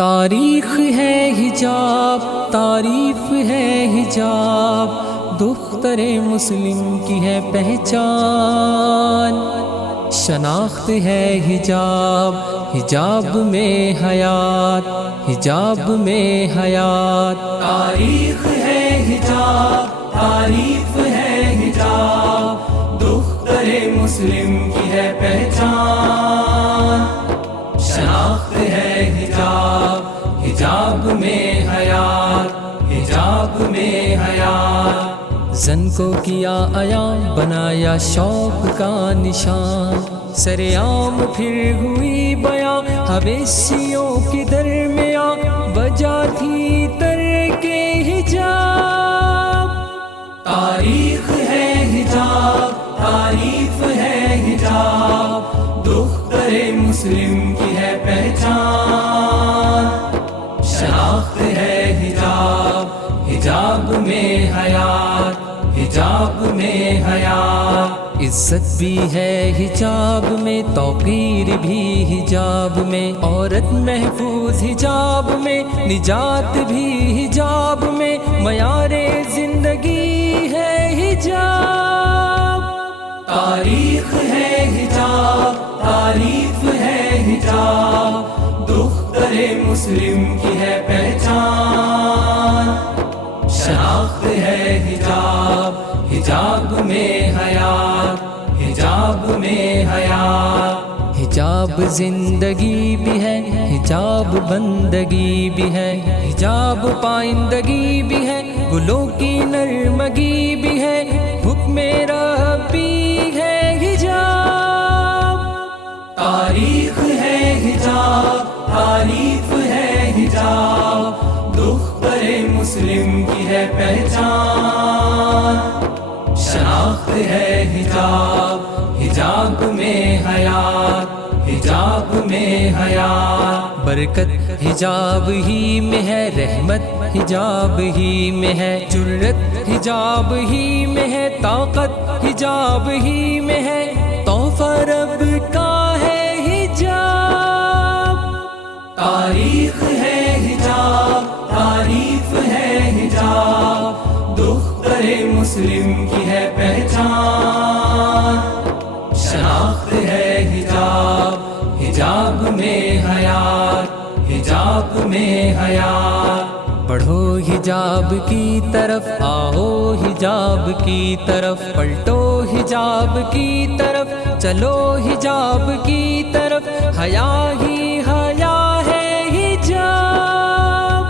تاریخ ہے حجاب، تعریف ہے حجاب، دختر مسلم کی ہے پہچان، شناخت ہے حجاب، حجاب میں حیات، حجاب میں حیات، تاریخ ہے حجاب، تعریف ہے حجاب، دختر مسلم کی ہے پہچان، شناخت ہے حجاب، حجاب میں حیات، حجاب میں حیات، زن کو کیا عیاں بنایا شوق کا نشان، سر عام پھر ہوئی بیاں حویشیوں کے درمیاں، وجہ تھی ترک حجاب، تاریخ ہے حجاب، تعریف ہے حجاب، دختر مسلم کی ہے پہچان، شناخت ہے حجاب، حجاب میں حیات، حجاب میں حیات، عزت بھی ہے حجاب میں، توقیر بھی حجاب میں، عورت محفوظ حجاب میں، نجات بھی حجاب میں، معیار زندگی ہے حجاب، تاریخ ہے حجاب، تعریف ہے حجاب، دختر مسلم کی ہے پہچان، شناخت ہے حجاب، حجاب میں حیات، حجاب میں حیات، حجاب زندگی بھی ہے، حجاب بندگی بھی ہے، حجاب پائندگی بھی ہے، گلوں کی نرمگی بھی ہے، حکم ربی ہے حجاب، تاریخ ہے حجاب، تعریف ہے حجاب، دختر مسلم کی ہے پہچان، شناخت ہے حجاب، حجاب میں حیات، حجاب میں حیات، برکت حجاب ہی میں ہے، رحمت حجاب ہی میں ہے، جرت حجاب ہی میں ہے، طاقت حجاب ہی میں ہے، تحفہ رب کا ہے حجاب، تاریخ ہے حجاب، تعریف ہے حجاب، دختر مسلم کی ہے پہچان، شناخت ہے حجاب، حجاب میں حیات، حجاب میں حیات، بڑھو حجاب کی طرف، آؤ حجاب کی طرف، پلٹو حجاب کی طرف، چلو حجاب کی طرف، حیا ہی حیا ہے حجاب،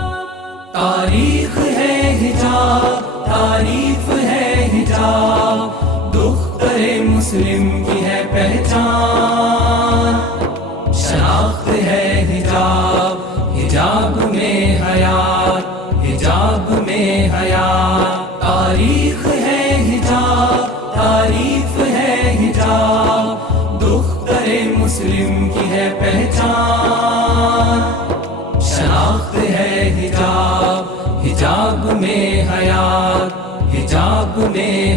تاریخ ہے حجاب، تعریف ہے حجاب، دختر مسلم کی ہے پہچان، شناخت ہے حجاب، حجاب میں حیات، حجاب میں حیات، تاریخ ہے حجاب، تعریف ہے حجاب، دختر مسلم کی ہے پہچان، شناخت ہے حجاب، حجاب میں حیات، حجاب میں